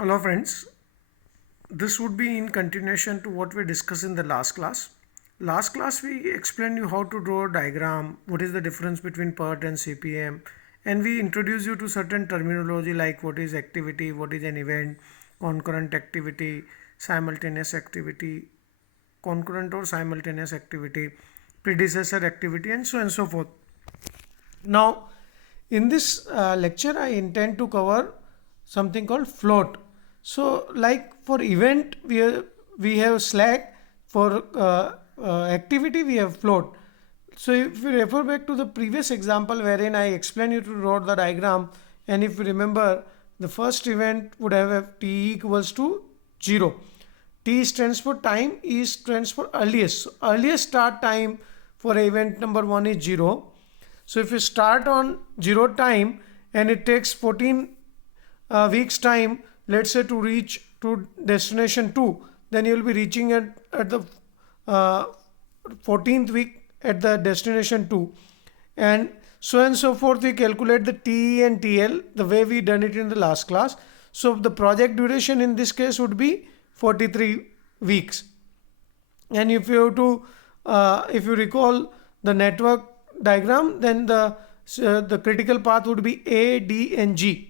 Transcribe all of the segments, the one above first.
Hello friends, this would be in continuation to what we discussed in the last class. Last class we explained you how to draw a diagram, what is the difference between PERT and CPM, and we introduce you to certain terminology like what is activity, what is an event, concurrent activity, simultaneous activity, concurrent or simultaneous activity, predecessor activity, and so on and so forth. Now, in this lecture, I intend to cover something called float. So, like for event, we have slack. For activity, we have float. So, if we refer back to the previous example wherein I explained you to draw the diagram, and if you remember, the first event would have a t equals to 0. T stands for time, E stands for earliest. So, earliest start time for event number 1 is 0. So if you start on 0 time and it takes 14 weeks time, let's say, to reach to destination 2, then you will be reaching at the 14th week at the destination 2, and so forth. We calculate the TE and TL the way we done it in the last class. So the project duration in this case would be 43 weeks. And if you have to if you recall the network diagram, then the critical path would be A, D and G.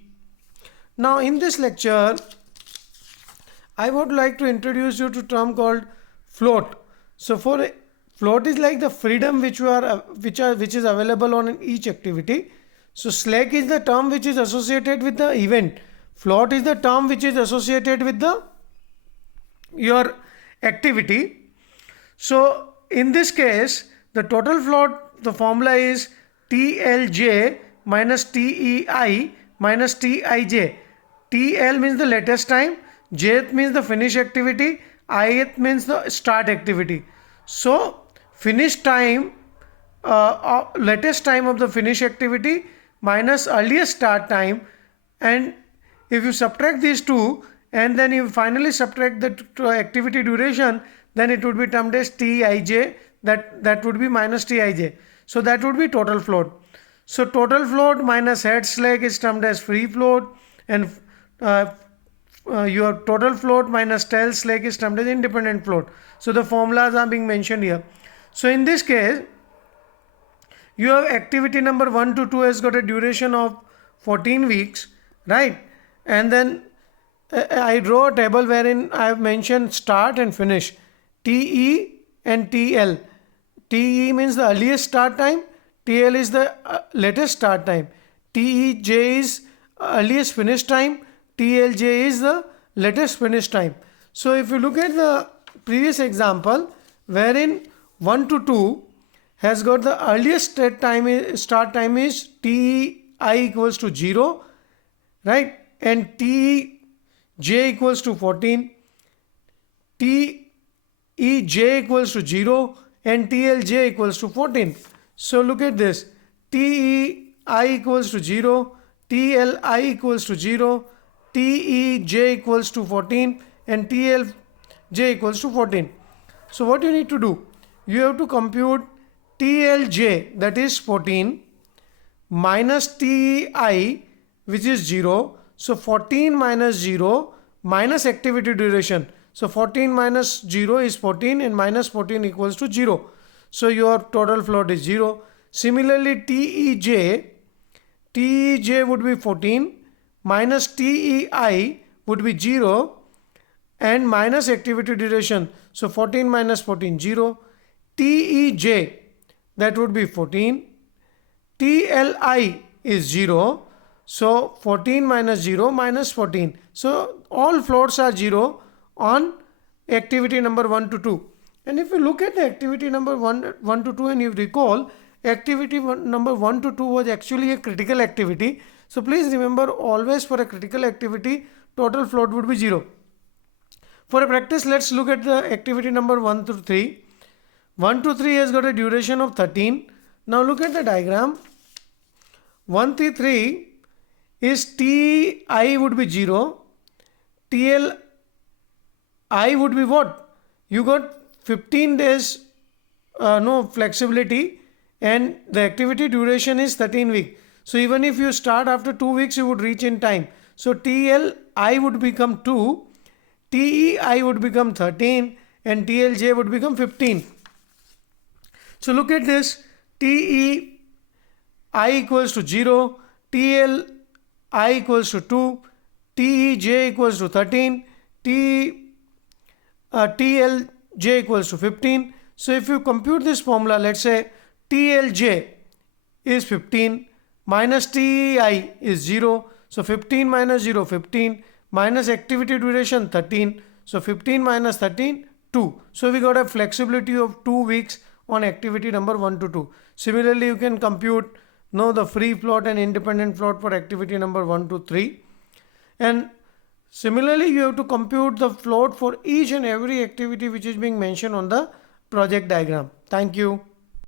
Now in this lecture I would like to introduce you to a term called float. So for float is like the freedom which is available on each activity. So slack is the term which is associated with the event. Float is the term which is associated with the your activity. So in this case, the total float, the formula is TLJ minus TEI minus TIJ. TL means the latest time, Jth means the finish activity, Ith means the start activity. So finish time, latest time of the finish activity minus earliest start time, and if you subtract these two and then you finally subtract the activity duration, then it would be termed as Tij, that would be minus Tij. So that would be total float. So total float minus head slack is termed as free float, and your total float minus tail slack is termed as independent float. So the formulas are being mentioned here. So in this case, you have activity number 1 to 2 has got a duration of 14 weeks, right? And then I draw a table wherein I have mentioned start and finish, TE and TL. TE means the earliest start time, TL is the latest start time, TEJ is earliest finish time, TLJ is the latest finish time. So if you look at the previous example wherein 1 to 2 has got the earliest start time is TI equals to 0, right? And TJ equals to 14, TEJ equals to 0 and TLJ equals to 14. So look at this, TEI equals to 0, TLI equals to 0, TEJ equals to 14 and TLJ equals to 14. So what you need to do, you have to compute TLJ, that is 14, minus TEI, which is 0. So 14 minus 0 minus activity duration. So 14 minus 0 is 14 and minus 14 equals to 0. So your total float is 0. Similarly, TEJ would be 14 minus TEI would be 0 and minus activity duration. So 14 minus 14, 0. TEJ, that would be 14. TLI is 0. So 14 minus 0 minus 14. So all floats are 0 on activity number 1 to 2. And if you look at the activity number 1 to 2 and you recall, activity number 1 to 2 was actually a critical activity. So please remember, always for a critical activity, total float would be 0. For a practice, let's look at the activity number 1 to 3. 1 to 3 has got a duration of 13. Now look at the diagram. 1 to 3 is TI would be 0, TLI would be what? You got 15 days no flexibility and the activity duration is 13 weeks. So even if you start after 2 weeks, you would reach in time. So TL TLI would become 2, TEI would become 13, and TLJ would become 15. So look at this. TEI equals to 0, TLI equals to 2, TEJ equals to 13, TLJ equals to 15. So if you compute this formula, let's say TLJ is 15 minus TEI is 0. So 15 minus 0, 15, minus activity duration 13. So 15 minus 13, 2. So we got a flexibility of 2 weeks on activity number 1 to 2. Similarly, you can compute the free float and independent float for activity number 1 to 3. And similarly, you have to compute the float for each and every activity which is being mentioned on the project diagram. Thank you.